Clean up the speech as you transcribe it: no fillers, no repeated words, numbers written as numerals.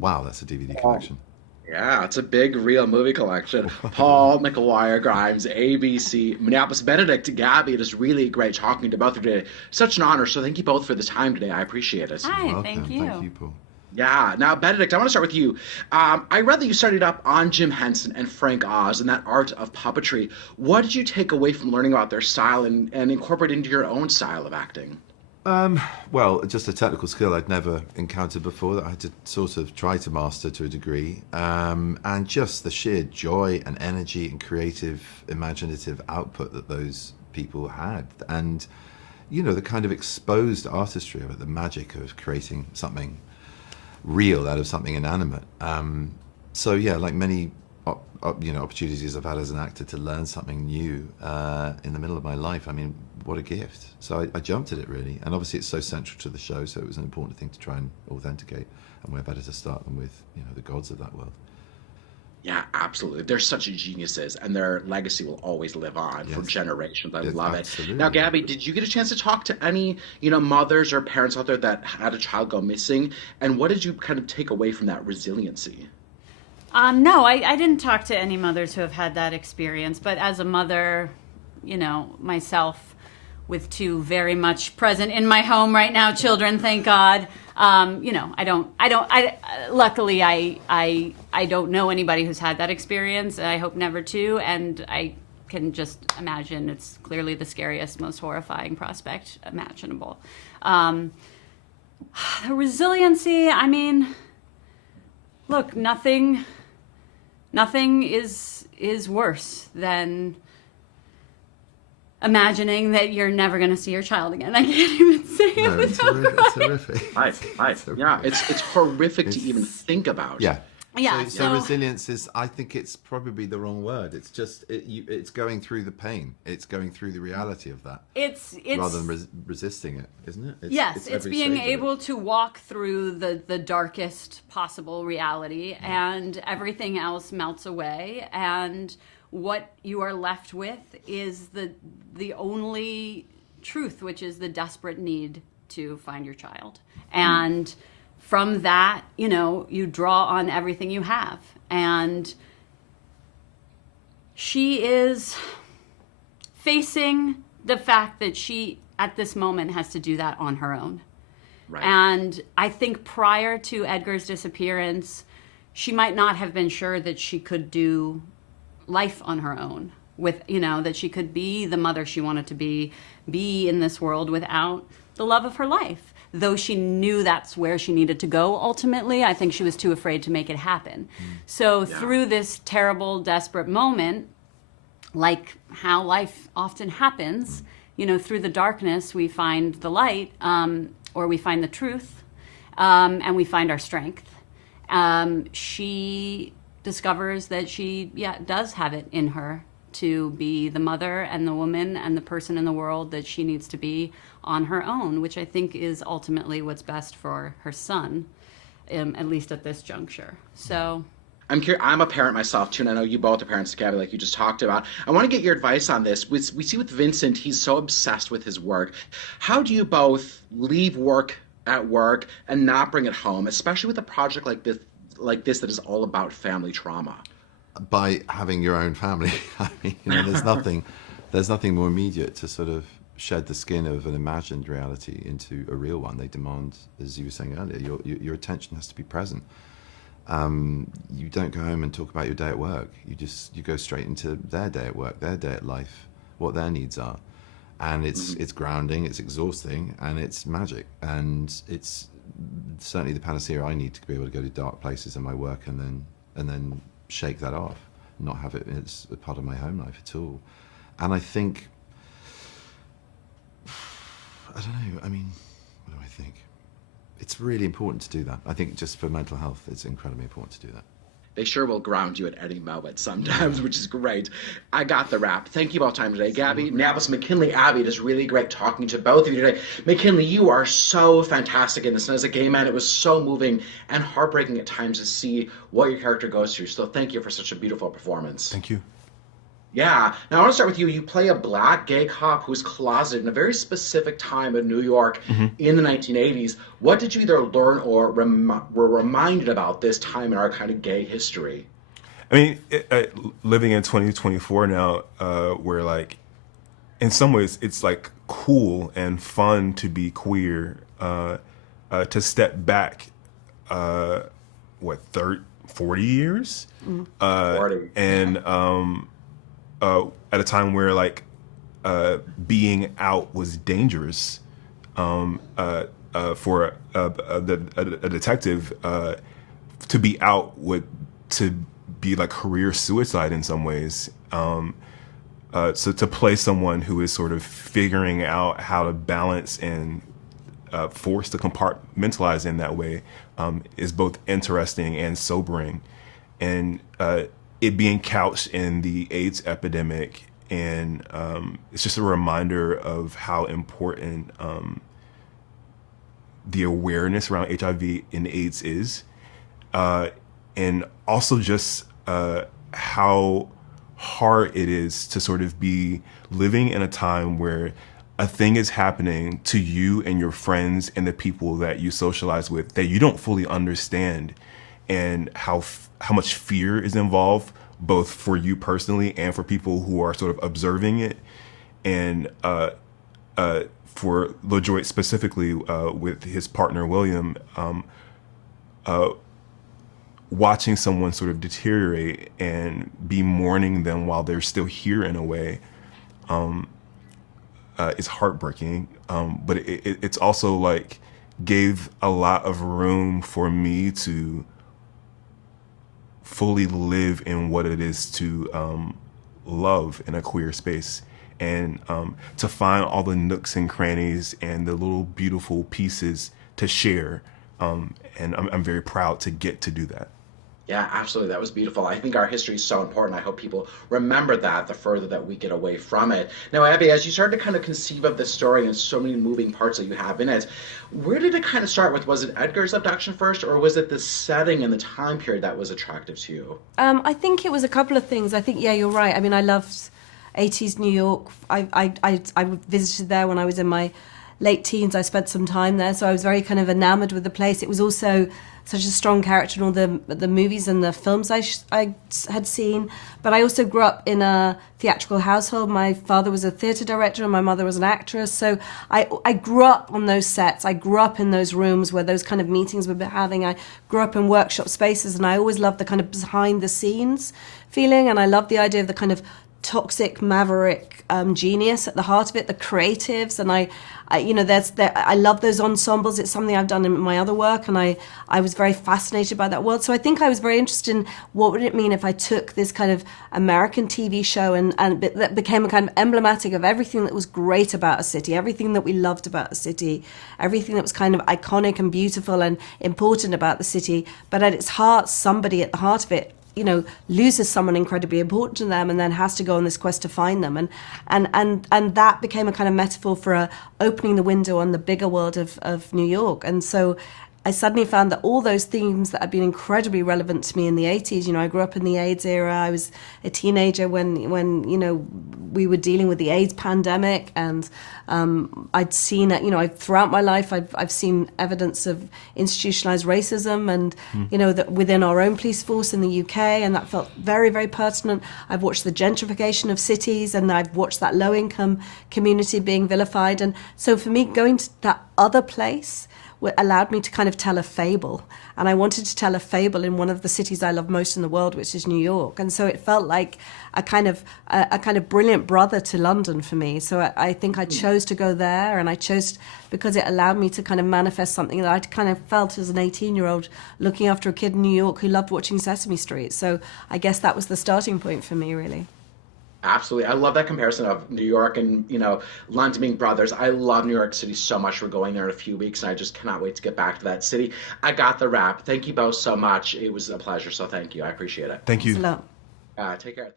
Wow, that's a DVD collection. Yeah, it's a big, real movie collection. Paul, McGuire, Grimes, ABC, Minneapolis, Benedict, Gabby. It is really great talking to both of you today. Such an honor. So thank you both for the time today. I appreciate it. You're Hi, thank welcome. Thank you. you, Paul. Yeah. Now, Benedict, I want to start with you. I read that you studied up on Jim Henson and Frank Oz and that art of puppetry. What did you take away from learning about their style and incorporate into your own style of acting? Well, just a technical skill I'd never encountered before that I had to sort of try to master to a degree. And just the sheer joy and energy and creative, imaginative output that those people had. And, you know, the kind of exposed artistry of it, the magic of creating something real out of something inanimate. So, yeah, like many opportunities I've had as an actor to learn something new in the middle of my life. I mean, what a gift. So I jumped at it, really. And obviously it's so central to the show, so it was an important thing to try and authenticate. And where better to start than with, you know, the gods of that world. Yeah, absolutely. They're such geniuses, and their legacy will always live on for Yes. generations. I Yes, love it. absolutely. Now, Gabby, did you get a chance to talk to any, mothers or parents out there that had a child go missing? And what did you kind of take away from that resiliency? No, I didn't talk to any mothers who have had that experience, but as a mother, myself with two very much present in my home right now children, thank God. Luckily I don't know anybody who's had that experience. I hope never to, and I can just imagine it's clearly the scariest, most horrifying prospect imaginable. The resiliency, I mean, look, nothing is worse than imagining that you're never going to see your child again. I can't even say it. No, it's horrific. Right. Yeah, it's horrific to even think about. Yeah. Yeah. So resilience is, I think it's probably the wrong word. It's just, it's going through the pain. It's going through the reality of that. It's rather than resisting it, isn't it? It's being able to walk through the darkest possible reality, and everything else melts away, and what you are left with is the only truth, which is the desperate need to find your child. And from that, you draw on everything you have. And she is facing the fact that she, at this moment, has to do that on her own. Right. And I think prior to Edgar's disappearance, she might not have been sure that she could do life on her own, with that she could be the mother she wanted to be in this world without the love of her life. Though she knew that's where she needed to go ultimately, I think she was too afraid to make it happen. So through this terrible, desperate moment, like how life often happens, through the darkness we find the light, or we find the truth, and we find our strength. She discovers that she does have it in her to be the mother and the woman and the person in the world that she needs to be on her own, which I think is ultimately what's best for her son, at least at this juncture. So I'm a parent myself too, and I know you both are parents, Gabby, like you just talked about. I want to get your advice on this. We see with Vincent, he's so obsessed with his work. How do you both leave work at work and not bring it home, especially with a project like this that is all about family trauma? By having your own family. I mean, there's nothing more immediate to sort of shed the skin of an imagined reality into a real one. They demand, as you were saying earlier, your attention has to be present. You don't go home and talk about your day at work. You go straight into their day at work, their day at life, what their needs are. And it's grounding, it's exhausting, and it's magic. And it's certainly the panacea I need to be able to go to dark places in my work and then shake that off, not have it as a part of my home life at all. And I think, I don't know, I mean, what do I think? It's really important to do that. I think just for mental health, it's incredibly important to do that. They sure will ground you at any moment sometimes, which is great. I got the wrap. Thank you about time today. Gabby, Navis, McKinley, Abby, it is really great talking to both of you today. McKinley, you are so fantastic in this. And as a gay man, it was so moving and heartbreaking at times to see what your character goes through. So thank you for such a beautiful performance. Thank you. Yeah. Now I want to start with you. You play a black gay cop who's closeted in a very specific time in New York in the 1980s. What did you either learn or were reminded about this time in our kind of gay history? I mean, living in 2024 now, where like in some ways it's like cool and fun to be queer, to step back, what, 30, 40 years? 40. And at a time where like being out was dangerous, for a detective, to be out would to be like career suicide in some ways. So to play someone who is sort of figuring out how to balance and forced to compartmentalize in that way, is both interesting and sobering. And it being couched in the AIDS epidemic, and it's just a reminder of how important the awareness around HIV and AIDS is, and also just how hard it is to sort of be living in a time where a thing is happening to you and your friends and the people that you socialize with that you don't fully understand, and how much fear is involved, both for you personally and for people who are sort of observing it. And for LaJoy specifically, with his partner William, watching someone sort of deteriorate and be mourning them while they're still here in a way, is heartbreaking. But it's also like gave a lot of room for me to fully live in what it is to love in a queer space, and to find all the nooks and crannies and the little beautiful pieces to share. And I'm very proud to get to do that. Yeah, absolutely. That was beautiful. I think our history is so important. I hope people remember that the further that we get away from it. Now, Abby, as you started to kind of conceive of this story and so many moving parts that you have in it, where did it kind of start with? Was it Edgar's abduction first, or was it the setting and the time period that was attractive to you? I think it was a couple of things. I think, yeah, you're right. I mean, I loved 80s New York. I visited there when I was in my late teens. I spent some time there, so I was very kind of enamored with the place. It was also such a strong character in all the movies and the films I had seen. But I also grew up in a theatrical household. My father was a theatre director and my mother was an actress. So I grew up on those sets. I grew up in those rooms where those kind of meetings we were having. I grew up in workshop spaces, and I always loved the kind of behind the scenes feeling. And I loved the idea of the kind of toxic maverick genius at the heart of it, the creatives. And I love those ensembles. It's something I've done in my other work, and I was very fascinated by that world. So I think I was very interested in what would it mean if I took this kind of American TV show and that became a kind of emblematic of everything that was great about a city, everything that we loved about a city, everything that was kind of iconic and beautiful and important about the city. But at its heart, somebody at the heart of it, loses someone incredibly important to them and then has to go on this quest to find them. And that became a kind of metaphor for opening the window on the bigger world of New York. And so I suddenly found that all those themes that had been incredibly relevant to me in the 80s, I grew up in the AIDS era. I was a teenager when we were dealing with the AIDS pandemic, and I'd seen it, throughout my life, I've seen evidence of institutionalized racism and, that within our own police force in the UK, and that felt very, very pertinent. I've watched the gentrification of cities, and I've watched that low-income community being vilified. And so for me, going to that other place allowed me to kind of tell a fable. And I wanted to tell a fable in one of the cities I love most in the world, which is New York. And so it felt like a kind of brilliant brother to London for me. So I think I chose to go there, and I chose because it allowed me to kind of manifest something that I kind of felt as an 18-year-old looking after a kid in New York who loved watching Sesame Street. So I guess that was the starting point for me, really. Absolutely. I love that comparison of New York and, London being brothers. I love New York City so much. We're going there in a few weeks, and I just cannot wait to get back to that city. I got the wrap. Thank you both so much. It was a pleasure, so thank you. I appreciate it. Thank you. Thanks a lot. Take care.